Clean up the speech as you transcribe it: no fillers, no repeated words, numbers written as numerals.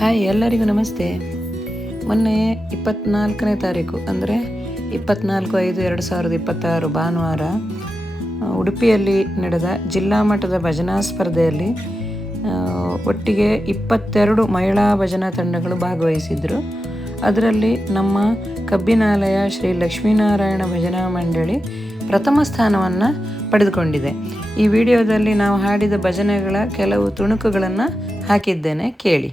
Hi, ಎಲ್ಲರಿಗೂ ನಮಸ್ತೆ. ಮೊನ್ನೆ 24ನೇ ತಾರೀಕು ಅಂದರೆ 24/5/2026 ಭಾನುವಾರ ಉಡುಪಿಯಲ್ಲಿ ನಡೆದ ಜಿಲ್ಲಾ ಮಟ್ಟದ ಭಜನಾ ಸ್ಪರ್ಧೆಯಲ್ಲಿ ಒಟ್ಟಿಗೆ 22 ಮಹಿಳಾ ಭಜನಾ ತಂಡಗಳು ಭಾಗವಹಿಸಿದರು. ಅದರಲ್ಲಿ ನಮ್ಮ ಕಬ್ಬಿನಾಲಯ ಶ್ರೀ ಲಕ್ಷ್ಮೀನಾರಾಯಣ ಭಜನಾ ಮಂಡಳಿ ಪ್ರಥಮ ಸ್ಥಾನವನ್ನು ಪಡೆದುಕೊಂಡಿದೆ. ಈ ವಿಡಿಯೋದಲ್ಲಿ ನಾವು ಹಾಡಿದ ಭಜನೆಗಳ ಕೆಲವು ತುಣುಕುಗಳನ್ನು ಹಾಕಿದ್ದೇನೆ, ಕೇಳಿ.